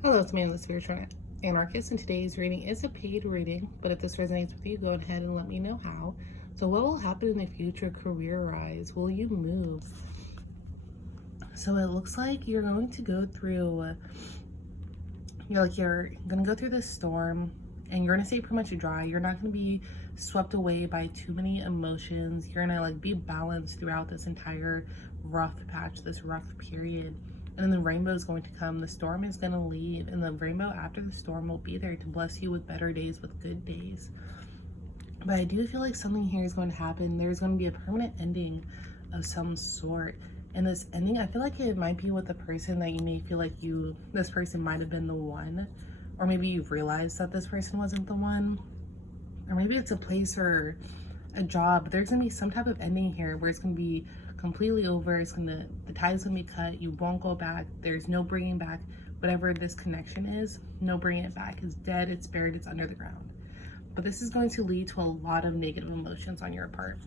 Hello, it's Amanda, the Spiritual Anarchist, and today's reading is a paid reading, but if this resonates with you, go ahead and let me know how. So what will happen in the future career-wise? Will you move? So it looks like you're going to go through, you're going to go through this storm, and you're going to stay pretty much dry. You're not going to be swept away by too many emotions. You're going to be balanced throughout this entire rough patch, this rough period. And then the rainbow is going to come. The storm is going to leave, and the rainbow after the storm will be there to bless you with better days, with good days. But I do feel like something here is going to happen. There's going to be a permanent ending of some sort. And this ending, I feel like it might be with a person that you may feel like this person might have been the one. Or maybe you've realized that this person wasn't the one. Or maybe it's a place or a job. There's going to be some type of ending here where it's going to be completely over. The tie's gonna be cut. You won't go back. There's no bringing back whatever this connection is. No bringing it back. It's dead. It's buried. It's under the ground. But this is going to lead to a lot of negative emotions on your part.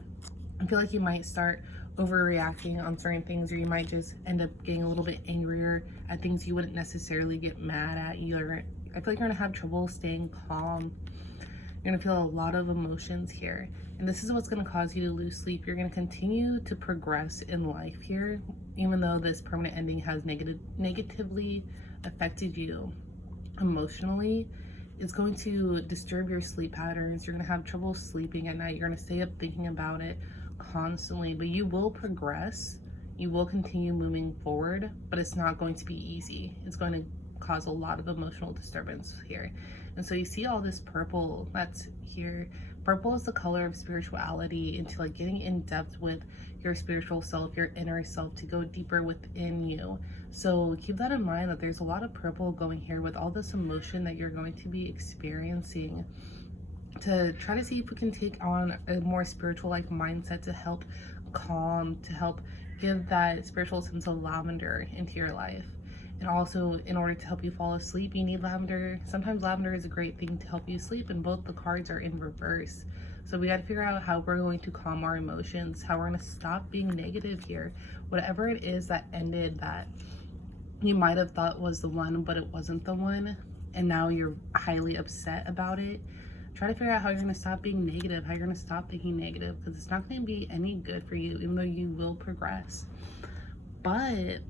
I feel like you might start overreacting on certain things, or you might just end up getting a little bit angrier at things you wouldn't necessarily get mad at. I feel like you're gonna have trouble staying calm. You're gonna feel a lot of emotions here. And this is what's gonna cause you to lose sleep. You're gonna continue to progress in life here, even though this permanent ending has negatively affected you emotionally. It's going to disturb your sleep patterns. You're gonna have trouble sleeping at night. You're gonna stay up thinking about it constantly, but you will progress. You will continue moving forward, but it's not going to be easy. It's going to cause a lot of emotional disturbance here. And so you see all this purple that's here. Purple is the color of spirituality, into getting in depth with your spiritual self, your inner self, to go deeper within you. So keep that in mind, that there's a lot of purple going here with all this emotion that you're going to be experiencing, to try to see if we can take on a more spiritual mindset to help calm, to help give that spiritual sense of lavender into your life. And also, in order to help you fall asleep, you need lavender. Sometimes lavender is a great thing to help you sleep, and both the cards are in reverse. So we got to figure out how we're going to calm our emotions, how we're going to stop being negative here. Whatever it is that ended, that you might have thought was the one, but it wasn't the one, and now you're highly upset about it. Try to figure out how you're going to stop being negative, how you're going to stop thinking negative, because it's not going to be any good for you, even though you will progress. But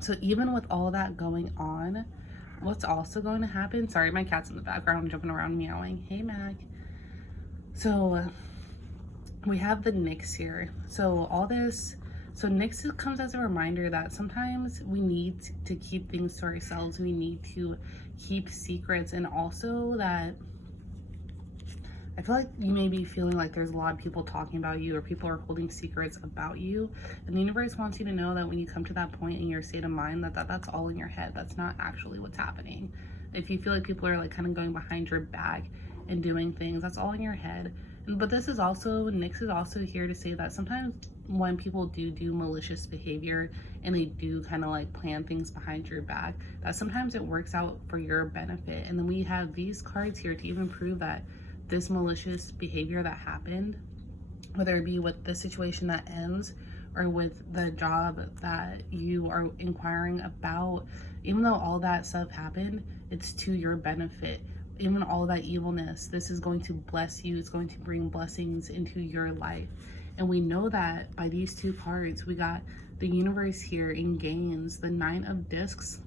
so even with all that going on, what's also going to happen, sorry, my cat's in the background jumping around meowing. Hey, Mag. So we have the Nyx here. So Nyx comes as a reminder that sometimes we need to keep things to ourselves. We need to keep secrets, and also that I feel like you may be feeling like there's a lot of people talking about you, or people are holding secrets about you. And the universe wants you to know that when you come to that point in your state of mind, that's all in your head. That's not actually what's happening. If you feel like people are kind of going behind your back and doing things, that's all in your head. But Nyx is also here to say that sometimes when people do malicious behavior, and they do kind of plan things behind your back, that sometimes it works out for your benefit. And then we have these cards here to even prove that this malicious behavior that happened, whether it be with the situation that ends or with the job that you are inquiring about, even though all that stuff happened, it's to your benefit. Even all that evilness, this is going to bless you. It's going to bring blessings into your life. And we know that by these two cards. We got the universe here in gains, the Nine of Discs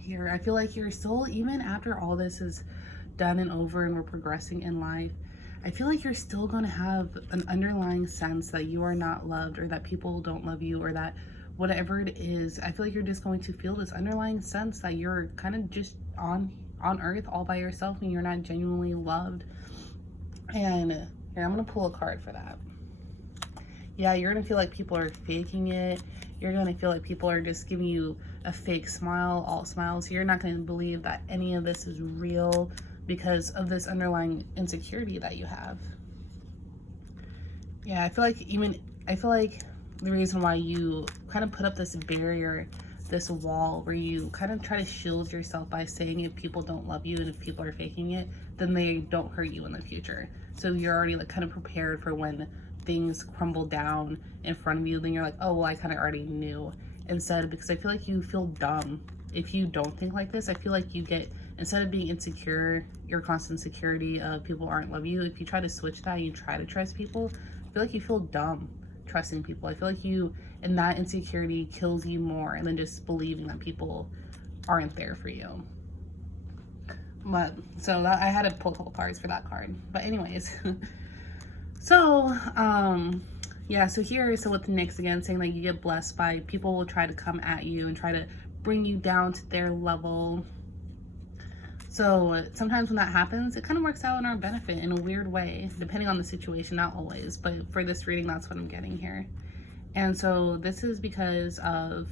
here. I feel like you're still, even after all this is done and over and we're progressing in life, I feel like you're still going to have an underlying sense that you are not loved, or that people don't love you, or that whatever it is, I feel like you're just going to feel this underlying sense that you're kind of just on earth all by yourself, and you're not genuinely loved. And here, I'm going to pull a card for that. Yeah, you're going to feel like people are faking it. You're going to feel like people are just giving you a fake smile, all smiles. You're not going to believe that any of this is real, because of this underlying insecurity that you have. Yeah, I feel like the reason why you kind of put up this barrier, this wall, where you kind of try to shield yourself by saying if people don't love you and if people are faking it, then they don't hurt you in the future. So you're already kind of prepared for when things crumble down in front of you. Then you're like, oh, well, I kind of already knew. Instead, because I feel like you feel dumb if you don't think like this, I feel like you get, instead of being insecure, your constant security of people aren't love you, if you try to switch that, you try to trust people, I feel like you feel dumb trusting people. I feel like you, and that insecurity kills you more than just believing that people aren't there for you. But so that, I had to pull a couple cards for that card. But anyways, so yeah, so here, so with the Nyx again, saying that you get blessed by people will try to come at you and try to bring you down to their level. So sometimes when that happens, it kind of works out in our benefit in a weird way, depending on the situation, not always, but for this reading, that's what I'm getting here. And so this is because of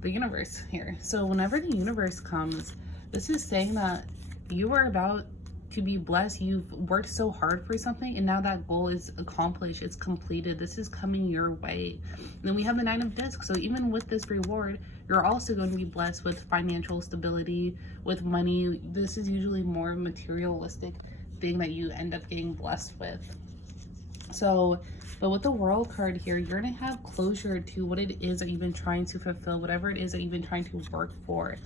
the universe here. So whenever the universe comes, this is saying that you are about to be blessed. You've worked so hard for something, and now that goal is accomplished, it's completed. This is coming your way. And then we have the Nine of Discs. So even with this reward, you're also going to be blessed with financial stability, with money. This is usually more materialistic thing that you end up getting blessed with. So, but with the World card here, you're going to have closure to what it is that you've been trying to fulfill, whatever it is that you've been trying to work for.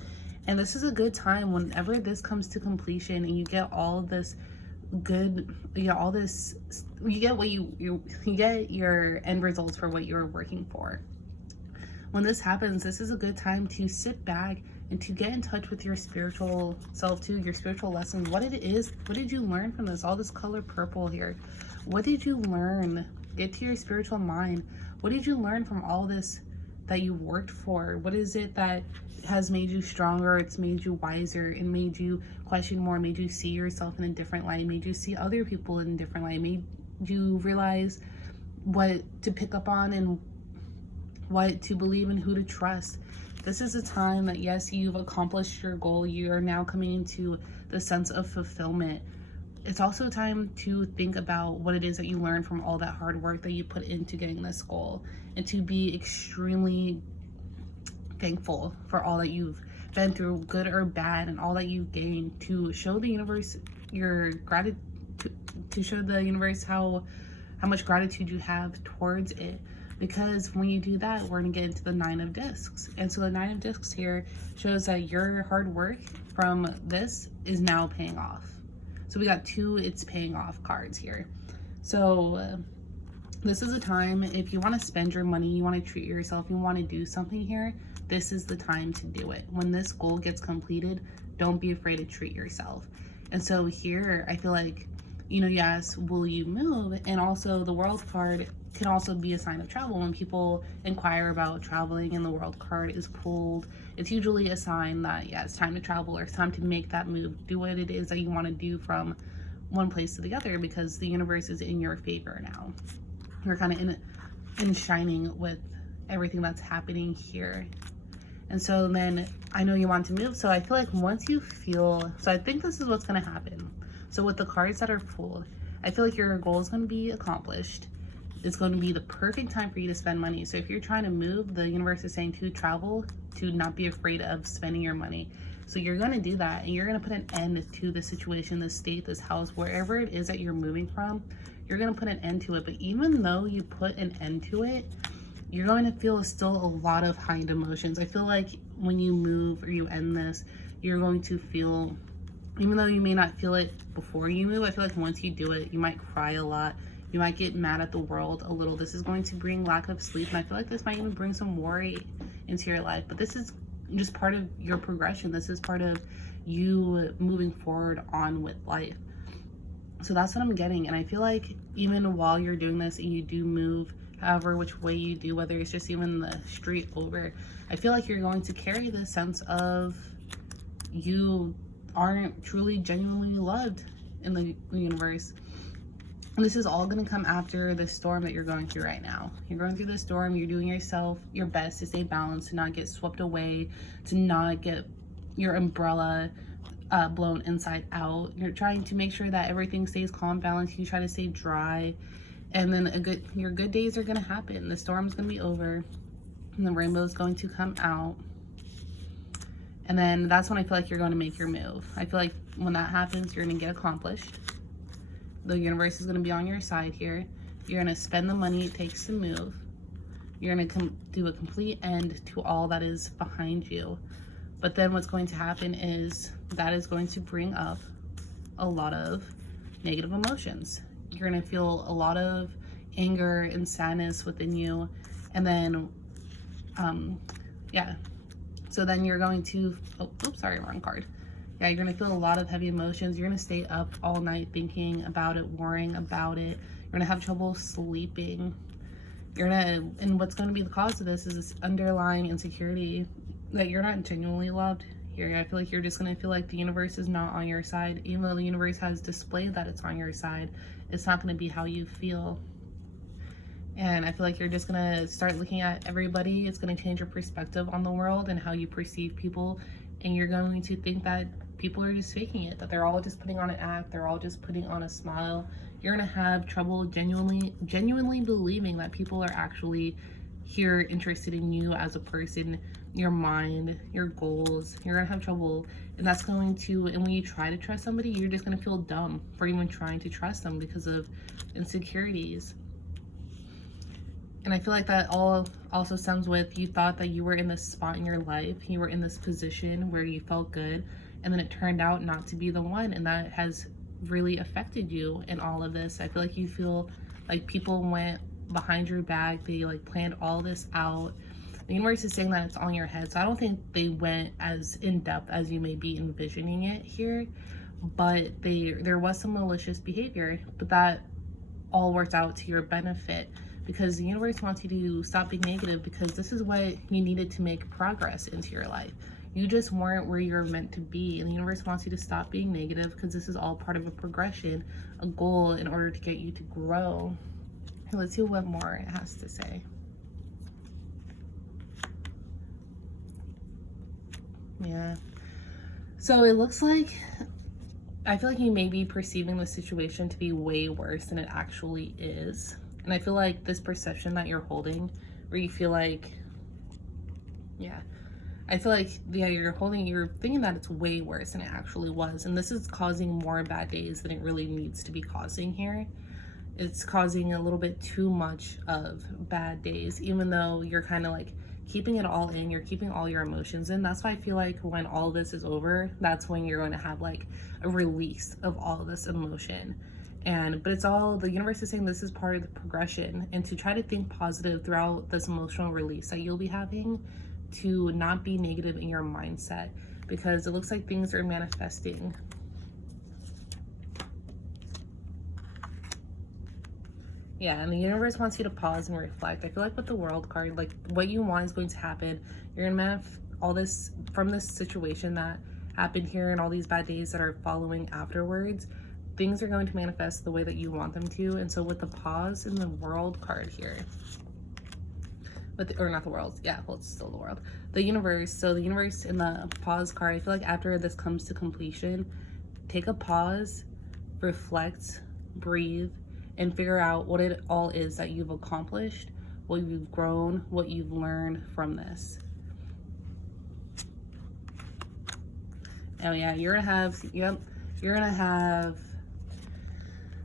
And this is a good time whenever this comes to completion and you get all this good, you get all this, you get what you get your end results for what you're working for. When this happens, this is a good time to sit back and to get in touch with your spiritual self too, your spiritual lessons. What it is, what did you learn from this? All this color purple here. What did you learn? Get to your spiritual mind. What did you learn from all this that you worked for? What is it that has made you stronger? It's made you wiser and made you question more, made you see yourself in a different light, made you see other people in a different light, made you realize what to pick up on and what to believe and who to trust. This is a time that, yes, you've accomplished your goal. You are now coming into the sense of fulfillment. It's also a time to think about what it is that you learned from all that hard work that you put into getting this goal, and to be extremely thankful for all that you've been through, good or bad, and all that you've gained, to show the universe your gratitude, to show the universe how much gratitude you have towards it. Because when you do that, we're going to get into the Nine of Discs. And so the Nine of Discs here shows that your hard work from this is now paying off. So we got two it's paying off cards here. So this is a time, if you want to spend your money, you want to treat yourself, you want to do something here, this is the time to do it. When this goal gets completed, don't be afraid to treat yourself. And so here, I feel like, you know, yes, will you move? And also the World card can also be a sign of travel. When people inquire about traveling and the World card is pulled, it's usually a sign that, yeah, it's time to travel, or it's time to make that move, do what it is that you want to do from one place to the other, because the universe is in your favor now. You're kind of in shining with everything that's happening here. And so then I know you want to move. So I feel like once you feel, so I think this is what's going to happen. So with the cards that are pulled, I feel like your goal is going to be accomplished. It's going to be the perfect time for you to spend money. So if you're trying to move, the universe is saying to travel, to not be afraid of spending your money. So you're going to do that, and you're going to put an end to the situation, this state, this house, wherever it is that you're moving from. You're going to put an end to it. But even though you put an end to it, you're going to feel still a lot of heightened emotions. I feel like when you move or you end this, you're going to feel, even though you may not feel it before you move, I feel like once you do it, you might cry a lot. You might get mad at the world a little. This is going to bring lack of sleep, and I feel like this might even bring some worry into your life. But this is just part of your progression. This is part of you moving forward on with life. So that's what I'm getting. And I feel like even while you're doing this and you do move, however which way you do, whether it's just even the street over, I feel like you're going to carry this sense of you aren't truly genuinely loved in the universe. And this is all going to come after the storm that you're going through right now. You're going through the storm, you're doing your best to stay balanced, to not get swept away, to not get your umbrella blown inside out. You're trying to make sure that everything stays calm, balanced. You try to stay dry, and then your good days are going to happen. The storm's going to be over, and the rainbow is going to come out. And then that's when I feel like you're going to make your move. I feel like when that happens, you're going to get accomplished. The universe is going to be on your side here. You're going to spend the money it takes to move. You're going to do a complete end to all that is behind you. But then what's going to happen is that is going to bring up a lot of negative emotions. You're going to feel a lot of anger and sadness within you. And then, yeah. So then you're going to, oh, oops, sorry, wrong card. Yeah, you're going to feel a lot of heavy emotions. You're going to stay up all night thinking about it, worrying about it. You're going to have trouble sleeping. And what's going to be the cause of this is this underlying insecurity that you're not genuinely loved here. I feel like you're just going to feel like the universe is not on your side. Even though the universe has displayed that it's on your side, it's not going to be how you feel. And I feel like you're just going to start looking at everybody. It's going to change your perspective on the world and how you perceive people. And you're going to think that people are just faking it, that they're all just putting on an act. They're all just putting on a smile. You're going to have trouble genuinely believing that people are actually here interested in you as a person, your mind, your goals. You're going to have trouble. And that's going to, and when you try to trust somebody, you're just going to feel dumb for even trying to trust them because of insecurities. And I feel like that all also stems with you thought that you were in this spot in your life, you were in this position where you felt good, and then it turned out not to be the one, and that has really affected you in all of this. I feel like you feel like people went behind your back, they like planned all this out. The universe is saying that it's on your head, so I don't think they went as in depth as you may be envisioning it here, but there was some malicious behavior, but that all worked out to your benefit. Because the universe wants you to stop being negative, because this is what you needed to make progress into your life. You just weren't where you're meant to be, and the universe wants you to stop being negative because this is all part of a progression, a goal in order to get you to grow. Okay, let's see what more it has to say. Yeah. So it looks like, I feel like you may be perceiving the situation to be way worse than it actually is. And I feel like this perception that you're holding, where you feel like, yeah, I feel like, yeah, you're thinking that it's way worse than it actually was. And this is causing more bad days than it really needs to be causing here. It's causing a little bit too much of bad days, even though you're kind of like keeping it all in, you're keeping all your emotions in. That's why I feel like when all this is over, that's when you're going to have like a release of all of this emotion. But it's all, the universe is saying this is part of the progression, and to try to think positive throughout this emotional release that you'll be having, to not be negative in your mindset, because it looks like things are manifesting. Yeah, and the universe wants you to pause and reflect. I feel like with the World card, like what you want is going to happen. You're gonna manifest all this from this situation that happened here and all these bad days that are following afterwards. Things are going to manifest the way that you want them to. And so with the pause in the World card here, or not the world, yeah, well, it's still the world, the universe. So the universe in the pause card, I feel like after this comes to completion, take a pause, reflect, breathe, and figure out what it all is that you've accomplished, what you've grown, what you've learned from this. Oh yeah, you're gonna have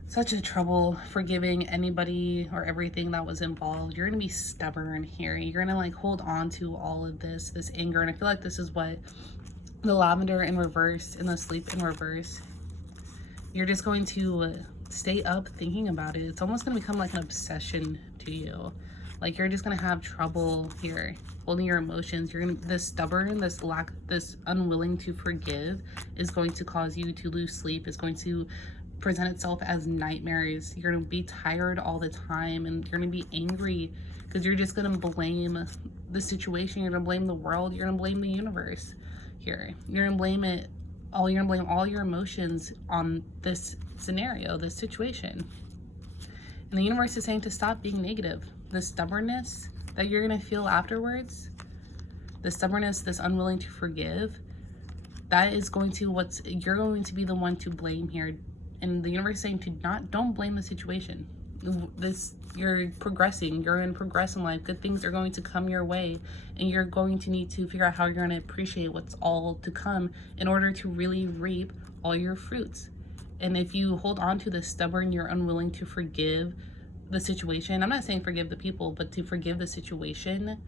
such a trouble forgiving anybody or everything that was involved. You're gonna be stubborn here. You're gonna like hold on to all of this anger. And I feel like this is what the lavender in reverse and the sleep in reverse, you're just going to stay up thinking about it. It's almost gonna become like an obsession to you. Like you're just gonna have trouble here holding your emotions. You're gonna, this stubborn, this unwilling to forgive is going to cause you to lose sleep. It's going to present itself as nightmares. You're gonna be tired all the time, and you're gonna be angry because you're just gonna blame the situation. You're gonna blame the world. You're gonna blame the universe here. You're gonna blame it all. You're gonna blame all your emotions on this scenario, this situation. And the universe is saying to stop being negative. The stubbornness that you're gonna feel afterwards, the stubbornness, this unwilling to forgive, that is going to you're going to be the one to blame here. And the universe is saying don't blame the situation. You're progressing, you're in progress in life. Good things are going to come your way, and you're going to need to figure out how you're going to appreciate what's all to come in order to really reap all your fruits. And if you hold on to the stubborn, you're unwilling to forgive the situation. I'm not saying forgive the people, but to forgive the situation,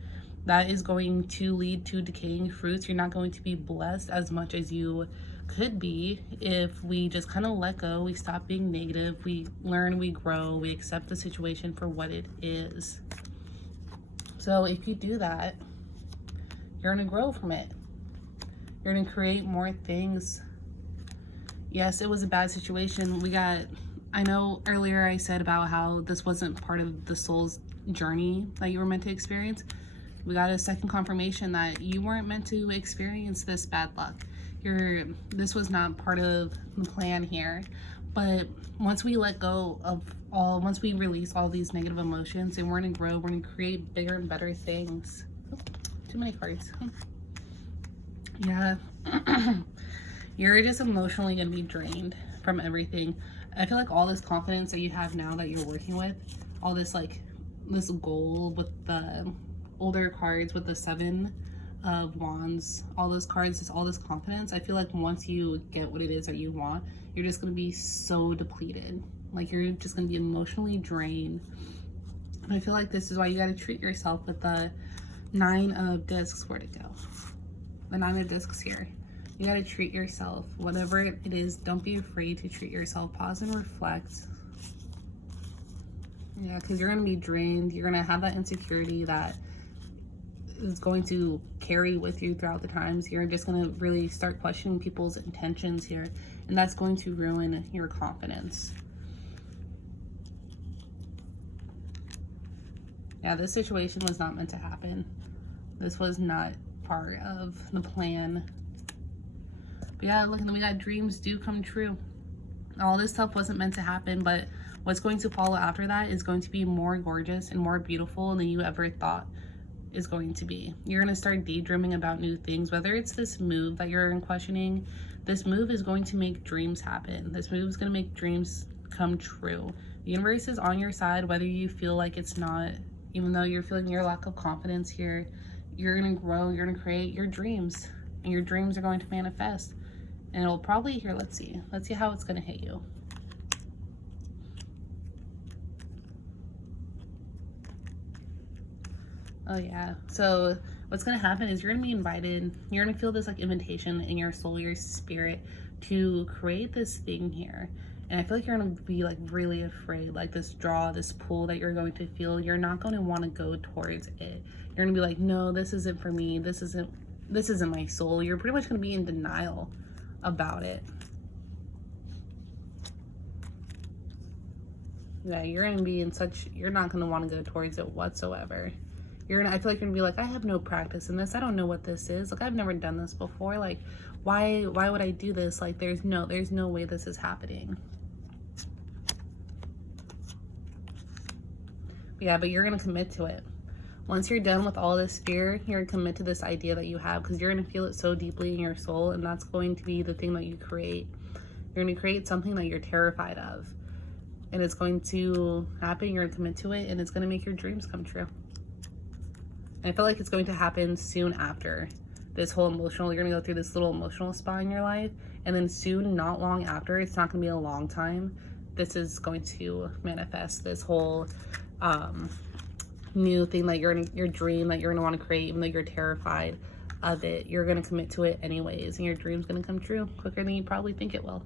that is going to lead to decaying fruits. You're not going to be blessed as much as you could be if we just kind of let go. We stop being negative. We learn, we grow, we accept the situation for what it is. So if you do that, you're going to grow from it. You're going to create more things. Yes, it was a bad situation. I know earlier I said about how this wasn't part of the soul's journey that you were meant to experience. We got a second confirmation that you weren't meant to experience this bad luck. This was not part of the plan here. But once we let go of once we release all these negative emotions, and we're gonna grow, we're gonna create bigger and better things. Oh, too many cards. Yeah. You're just emotionally gonna be drained from everything. I feel like all this confidence that you have now that you're working with, all this this goal with the older cards, with the 7 of Wands, all those cards, all this confidence, I feel like once you get what it is that you want, you're just going to be so depleted. Like, you're just going to be emotionally drained. And I feel like this is why you got to treat yourself with the 9 of Discs. Where'd it go? The 9 of Discs here. You got to treat yourself. Whatever it is, don't be afraid to treat yourself. Pause and reflect. Yeah, because you're going to be drained. You're going to have that insecurity that is going to carry with you throughout the times. You're just going to really start questioning people's intentions here, and that's going to ruin your confidence. Yeah, this situation was not meant to happen. This was not part of the plan. But yeah, look, and then we got dreams do come true. All this stuff wasn't meant to happen, but what's going to follow after that is going to be more gorgeous and more beautiful than you ever thought is going to be. You're going to start daydreaming about new things, whether it's this move that you're questioning. This move is going to make dreams happen. This move is going to make dreams come true. The universe is on your side, whether you feel like it's not. Even though you're feeling your lack of confidence here, you're going to grow, you're going to create your dreams, and your dreams are going to manifest. And it'll probably, here, let's see how it's going to hit you. Oh yeah, so what's going to happen is you're going to be invited, you're going to feel this like invitation in your soul, your spirit, to create this thing here. And I feel like you're going to be like really afraid, like this draw, this pull that you're going to feel. You're not going to want to go towards it. You're going to be like, no, this isn't for me. This isn't my soul. You're pretty much going to be in denial about it. Yeah, you're going to be in you're not going to want to go towards it whatsoever. I feel like you're going to be like, I have no practice in this. I don't know what this is. Like, I've never done this before. Like, why would I do this? Like, there's no way this is happening. Yeah, but you're going to commit to it. Once you're done with all this fear, you're going to commit to this idea that you have, because you're going to feel it so deeply in your soul, and that's going to be the thing that you create. You're going to create something that you're terrified of, and it's going to happen. You're going to commit to it, and it's going to make your dreams come true. And I feel like it's going to happen soon after this whole emotional, you're going to go through this little emotional spot in your life, and then soon, not long after, it's not going to be a long time, this is going to manifest, this whole new thing that your dream that you're going to want to create. Even though you're terrified of it, you're going to commit to it anyways, and your dream's going to come true quicker than you probably think it will.